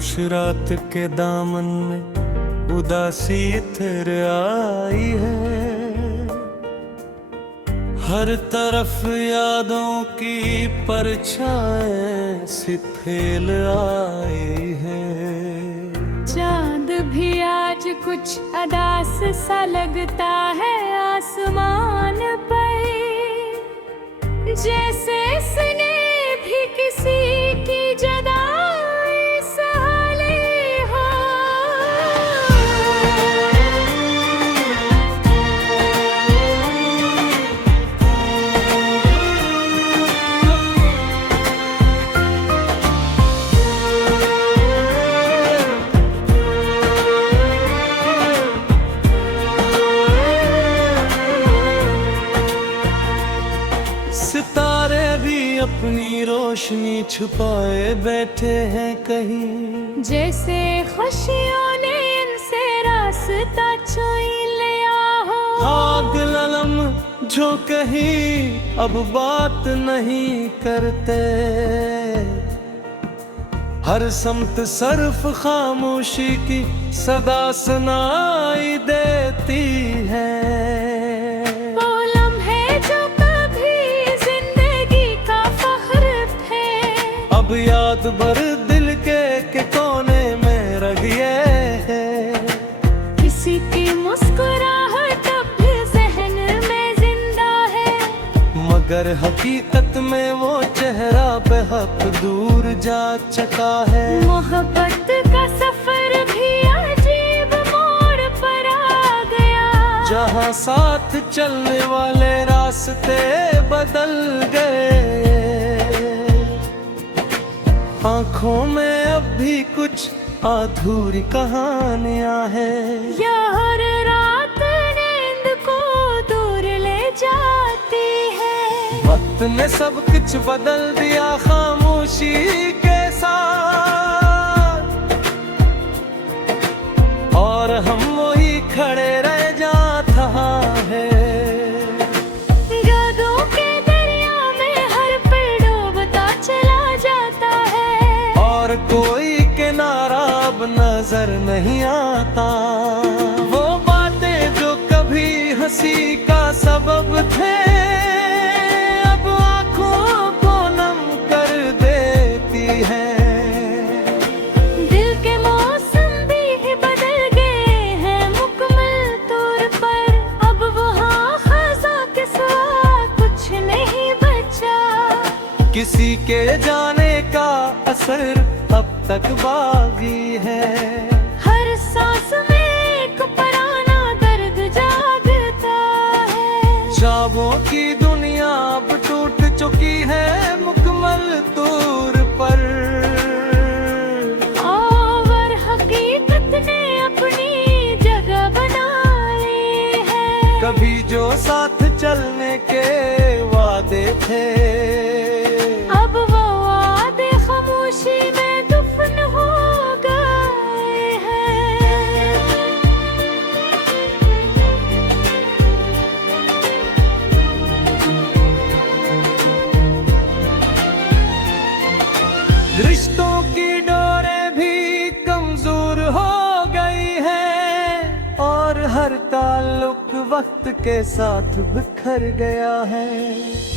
खामोश रात के दामन में उदासी इतर आई है। हर तरफ यादों की परछाएं सी फैल आई है। चांद भी आज कुछ अदास सा लगता है आसमान पर, जैसे इसने भी किसी की जुदाई सह ली हो। सितारे भी अपनी रोशनी छुपाए बैठे हैं कहीं, जैसे खुशियों ने इनसे रास्ता छीन लिया हो। आग ललम जो कहीं अब बात नहीं करते, हर समत सर्फ खामोशी की सदा सुनाई देती है। अब याद भर दिल के कोने में रह गए है। किसी की मुस्कुराहट अब भी ज़हन में जिंदा है, मगर हकीकत में वो चेहरा बेहद दूर जा चुका है। मोहब्बत का सफर भी अजीब मोड़ पर आ गया, जहाँ साथ चलने वाले रास्ते बदल गए। आँखों में अब भी कुछ अधूरी कहानियां हैं, या हर रात नींद को दूर ले जाती है। वक्त ने सब कुछ बदल दिया खामोशी के साथ, और हम वही खड़े रह जाता है। कोई किनारा अब नजर नहीं आता। वो बातें जो कभी हंसी का सबब थे, अब आंखों को नम कर देती है। दिल के मौसम भी बदल गए हैं मुकम्मल तौर पर, अब वहाँ खज़ां के सिवा कुछ नहीं बचा। किसी के जाने का असर अब तक बाकी है, हर सांस में एक पुराना दर्द जागता है। ख्वाबों की दुनिया अब टूट चुकी है मुकम्मल तौर पर, और हकीकत ने अपनी जगह बना ली है। कभी जो साथ चलने के वादे थे, अब वो वादे खामोशी में रिश्तों की डोरें भी कमजोर हो गई है, और हर ताल्लुक वक्त के साथ बिखर गया है।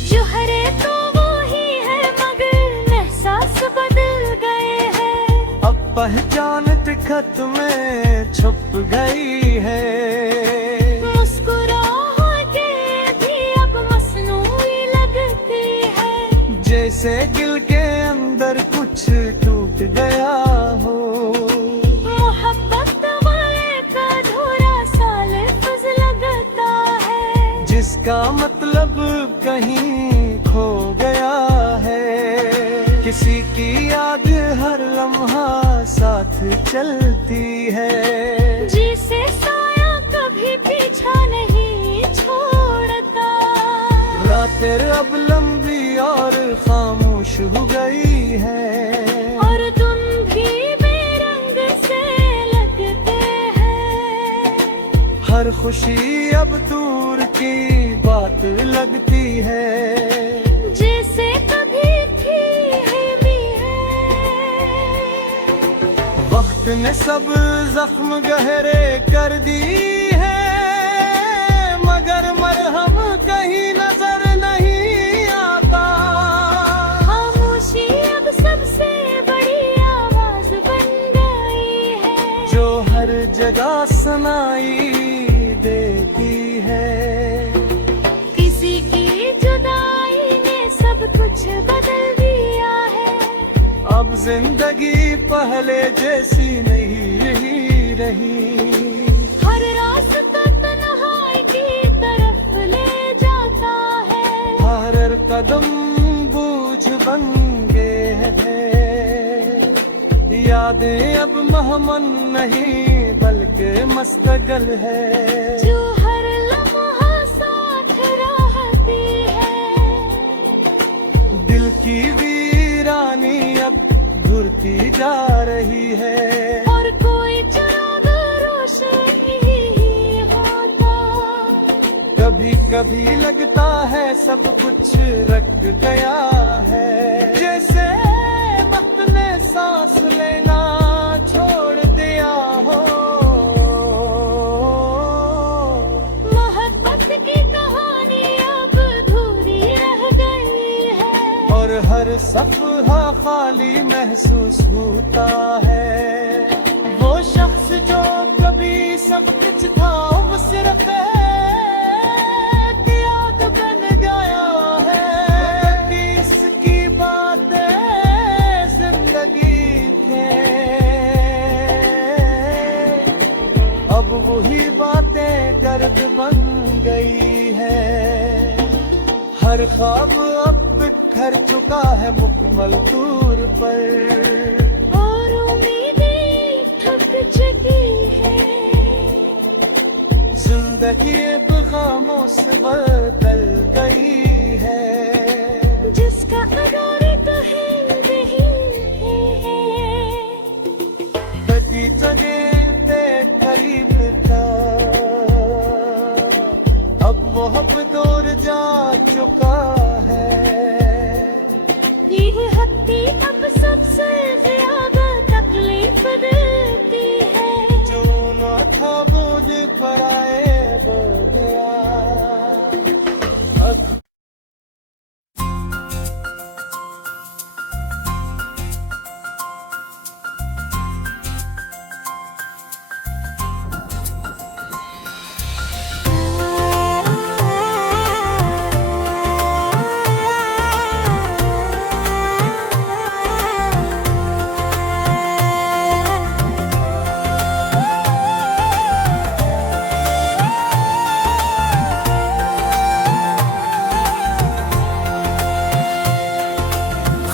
जुहरे तो वो ही है मगर एहसास बदल गए हैं, अब पहचान खत में छुप गई है। मुस्कुराहटे भी अब मसनूई लगती है, जैसे दिल के अंदर कुछ टूट गया हो। मोहब्बत वाले का अधूरा सा लफ्ज़ लगता है, जिसका मतलब कहीं खो गया है। किसी की याद हर लम्हा साथ चलती है, जिसे साया कभी पीछा नहीं छोड़ता। रातें अब लंबी और खामोश हो गई है, और तुम भी बेरंग से लगते हैं। हर खुशी अब दूर की बात लगती है, जैसे कभी थी है। वक्त ने सब जख्म गहरे कर दी है, मगर मरहम कहीं नजर नहीं आता। खामोशी अब सबसे बड़ी आवाज बन गई है, जो हर जगह सुनाई देती है। किसी की जुदाई ने सब कुछ बदल दिया है। अब जिंदगी पहले जैसी नहीं रही। हर रास्ता तन्हाई की तरफ ले जाता है, हर कदम बूझ बन गए हैं। यादें अब महमन नहीं बल्कि मस्तगल है, जो हर लम्हा साथ रहती है। दिल की वीरानी अब घुरती जा रही है, और कोई चिराग रोशन ही होता। कभी कभी लगता है सब कुछ रख गया है, जैसे वक्त ने सांस लेना छोड़ दिया हो। मोहब्बत की कहानी अब अधूरी रह गई है, और हर सफहा खाली महसूस होता है। वो शख्स जो कभी सब कुछ था वो सिर्फ एक याद बन गया है। किसकी बातें जिंदगी थे, अब वही बातें दर्द बन गई है। हर ख्वाब अब बिखर चुका है मुकम्मल तौर पर, और उम्मीदें थक चुकी है। जिंदगी अब खामोश बदल गई है, जिसका अदारे तो है नहीं है। नतीजा देते करीब था, अब वो अब दूर जा चुका है। ये हत्ती अब सबसे ज्यादा तकलीफ देती है, जो न था बोझ पर आए वो गया।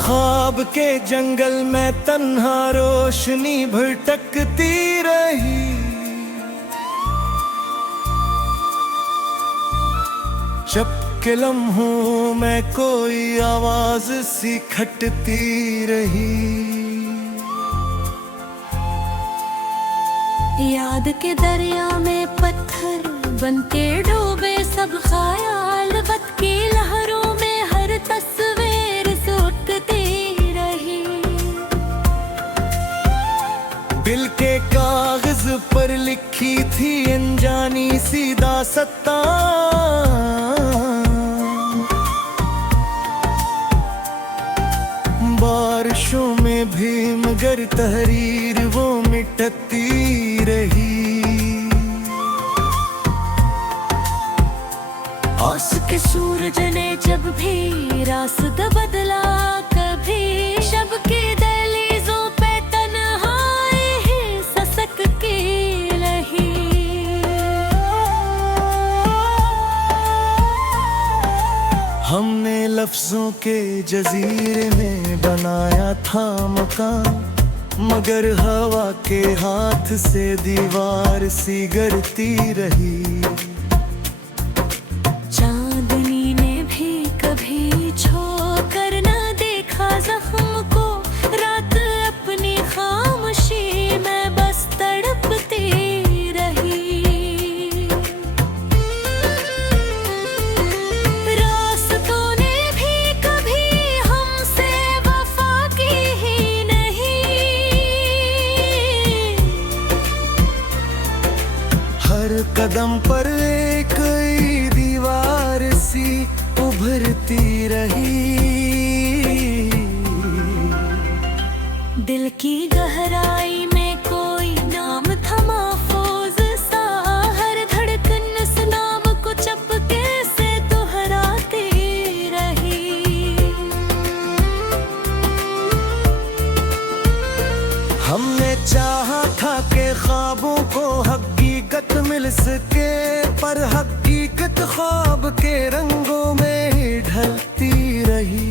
ख्वाब के जंगल में तन्हा रोशनी भटकती रही, चपके लम्हों में कोई आवाज सी खटती रही। याद के दरिया में पत्थर बनके डूबे सब ख्याल, वक्त की लहरों में हर तस्वीर सुटती रही। दिल के कागज पर लिखी थी अनजानी सी दास्तां, बारिशों में भी मगर तहरीर वो मिटती रही। औस के सूरज ने जब भी रास्ता बदला, कभी शब की दहलीजों पे तन्हाई ही ससकती रही। हमने लफ्जों के जजीरे में बनाया था मकान, मगर हवा के हाथ से दीवार सी गिरती रही। चांदनी ने भी कभी छोकर न देखा जख्म को, रात अपनी खामोशी में बस तड़पती रही। रास्तों ने भी कभी हमसे वफा की ही नहीं, कदम पर एक ही दीवार सी उभरती रही। दिल की गहराई में कोई नाम था महफूज सा, हर धड़कन उस नाम को चपके से दोहराती रही। हमने चाहा था कि ख्वाबों को हकीकत मिल सके, पर हकीकत ख्वाब के रंगों में ही ढलती रही।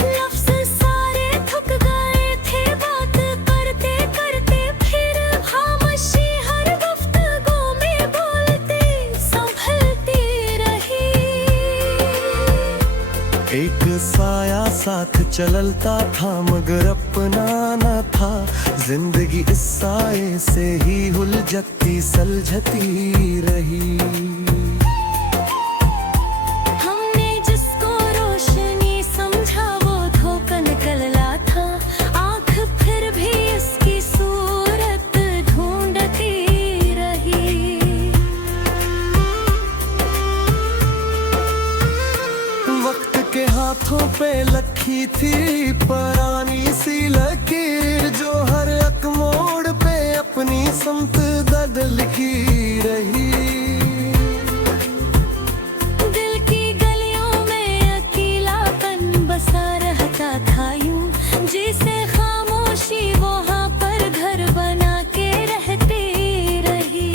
लफ्ज़ सारे थक गए थे बात करते करते, फिर खामोशी हर गुफ्तगू में बोलते संभलती रही। एक साया साथ चलता था मगर अपना न था, जिंदगी इस साए से ही उलझती सुलझती रही। हमने जिसको रोशनी समझा वो धोखा निकला था, आँख फिर भी उसकी सूरत ढूंढती रही। वक्त के हाथों पे लखी थी पुरानी सी लकीर, जो हर एक मोड़ पे अपनी समत दर्द लिखी रही। दिल की गलियों में अकेलापन बसा रहता था यूं, जिसे खामोशी वहाँ पर घर बना के रहती रही।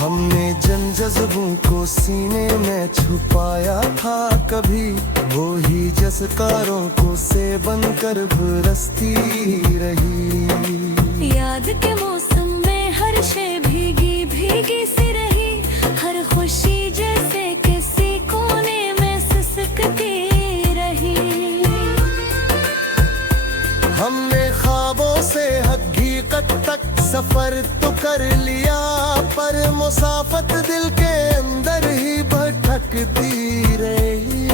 हमने जज्बों को सीने में छुपाया था कभी, वो ही जज़्बातों को से बनकर बरसती रही। याद के मौसम में हर शे भीगी भीगी सी रही, हर खुशी जैसे किसी कोने में सिसकती रही। हमने ख्वाबों से हकीकत तक सफर तो कर लिया, पर मुसाफत दिल के अंदर ही भटकती रही।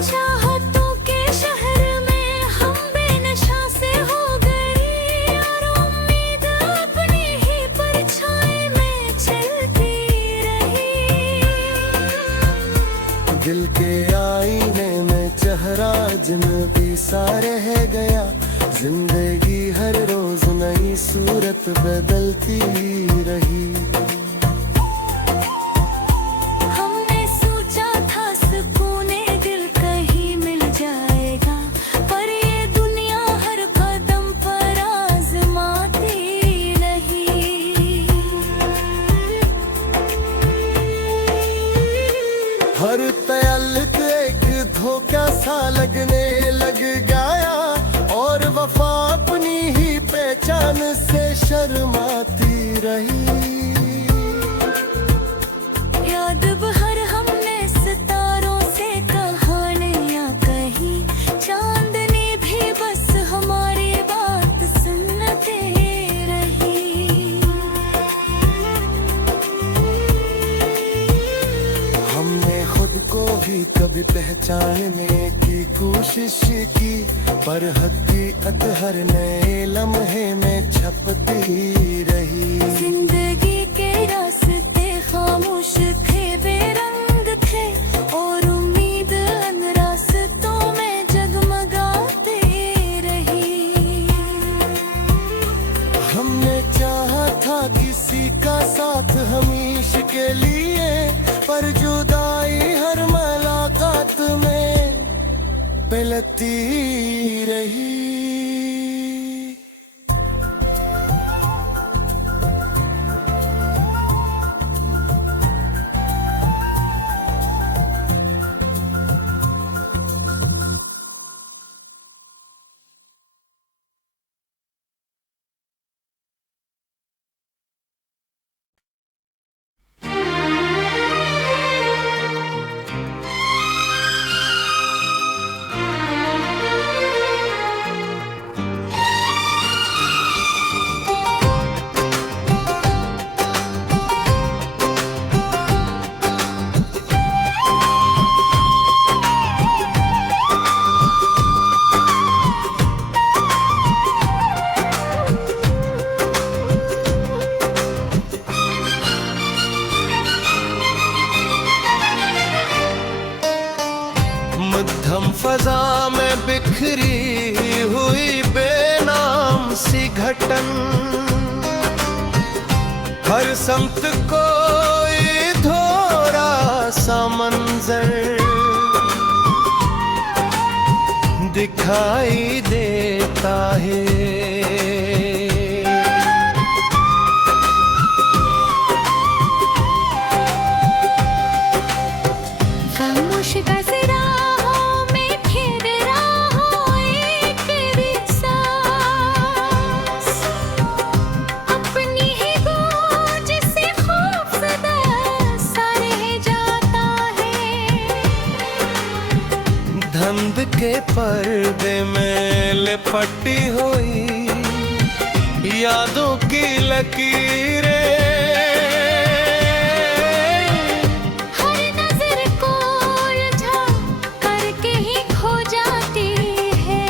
चाहतों के शहर में हम बेनशा से हो गए, और उम्मीद अपनी ही परछाई में चलती रही। दिल के आईने में चेहरा अजनबी सा रह गया, जिंदगी हर रोज नई सूरत बदलती रही। हमने सोचा था सुकूने दिल कहीं मिल जाएगा, पर ये दुनिया हर कदम पर आजमाती रही। हर तअल्लुक एक धोखा सा लगने लग गया, और वफा अपनी ही पहचान से शर्माती रही। याद भर हमने सितारों से कहानियां कही, चांदनी भी बस हमारी बात सुनते रही। हमने खुद को भी कभी पहचानने की कोशिश की, पर हकीकत हर नए लम्हे में छपती रही। जिंदगी के रास्ते खामोश थे, बेरंग थे, और उम्मीद उन रास्तों में जगमगाती रही। हमने चाहा था किसी का साथ हमेशा के लिए, पर जुदाई हर मुलाकात में पिलती रही। बिखरी हुई बेनाम सी घटन, हर संत कोई धोरा सा मंजर दिखाई देता है। खामोश गजराहों में फिर राहों एक रिसास, अपनी ही गूंज से खौफजदा सा रह जाता है। धुंध के पर्दे में लिपटी हुई यादों की लकीरें, हर नजर को उलझा करके ही खो जाती है।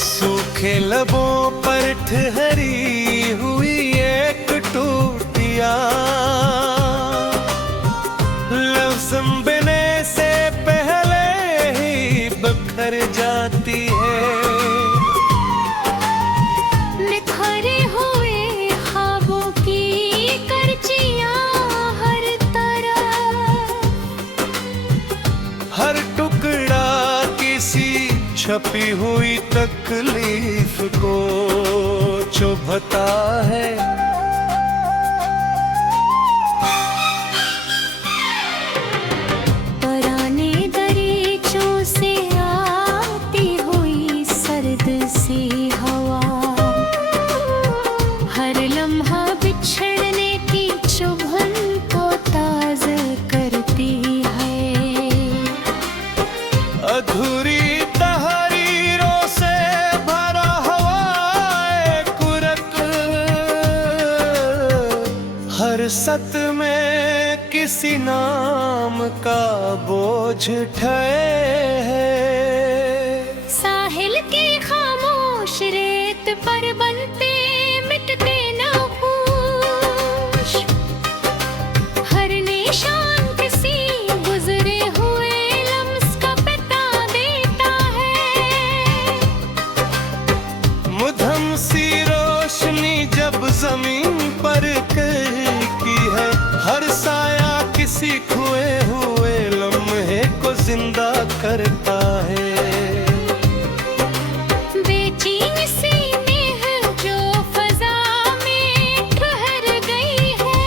सूखे लबों पर ठहरी हुई एक टूटिया लफ्ज़ बिने से पहले ही बिखर जाती है। निखरे हुए ख्वाबों की करचियां हर तरफ, हर टुकड़ा किसी छपी हुई तकलीफ को चुभता है। पराने दरीचों से आती हुई सर्द सी हवा, हर लम्हा बिछड़ने की चुभन को ताज़ा करती है। अधूरी तहरीरों से भरा हुआ एक रत, हर सत में किसी नाम का बोझ ठहरे है। साहिल की खामोश रेत पर बनते मिटते न होश, हर निशान किसी गुजरे हुए लम्स का पता देता है। मुधम सी रोशनी जब जमीन पर की है, हर साया किसी खोए हुए लम्हे को जिंदा करता है। बेचैन सी नेह जो फजा में ठहर गई है,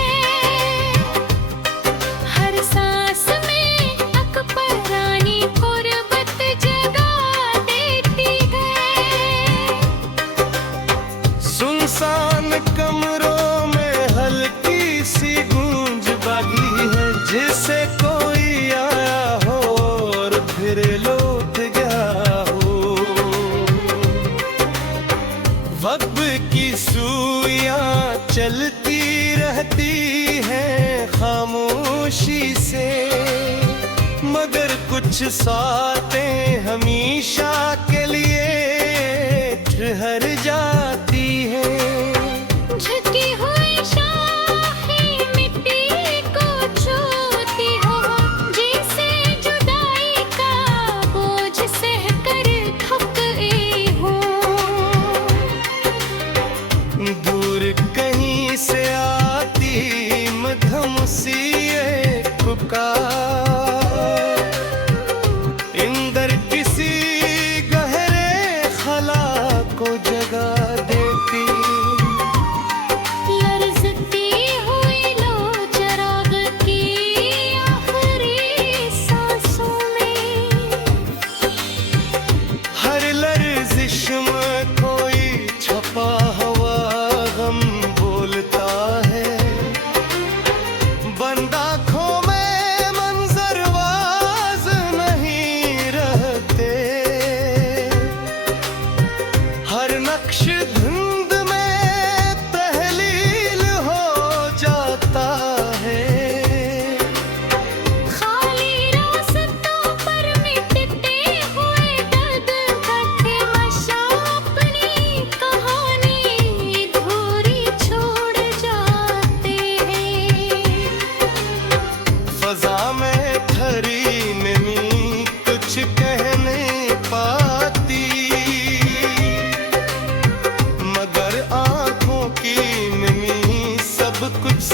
हर सांस में अकबरानी गुर्बत जगा देती है। सुनसान कमरों में हल्की सी गूंज बाकी है, जिसे कोई आया हो और फिर लौट गया हो। वक्त की सुइयां चलती रहती हैं खामोशी से, मगर कुछ सातें हमेशा के लिए ठहर जाती है। झुकी हुई शाखें मिट्टी को छूती हो, जैसे जुदाई का बोझ सहकर थक गई हो। दूर कहीं से आती मधुम सी एक पुकार, इंदर किसी गहरे खला को जगा देती। लरज़ती हुई लो चराग की आखिरी सांसों में, हर लर्जिश में कोई छपा हुआ गम बोलता है। बंद आँखों में मन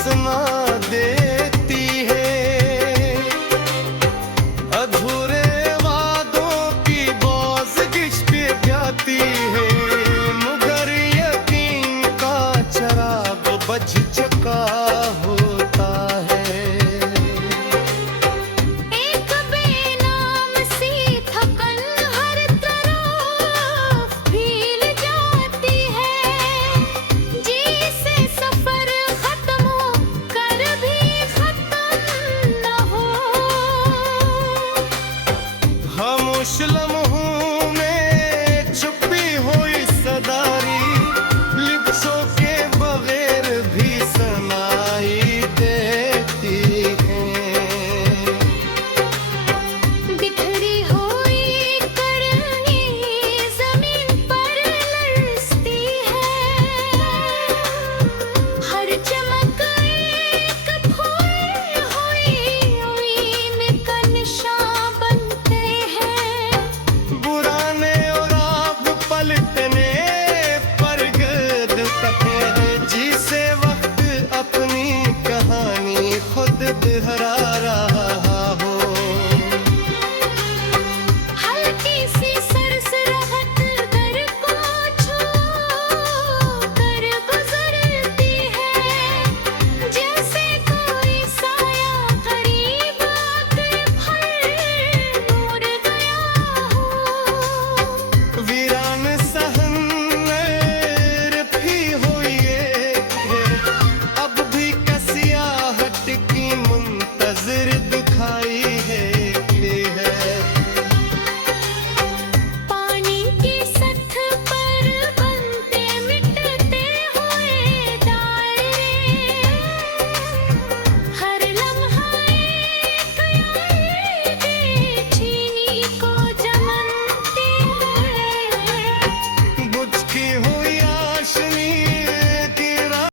वासना देती है। अधूरे वादों की बौज़गिश पे प्याती है, मगर यकीन का चराग बज चुका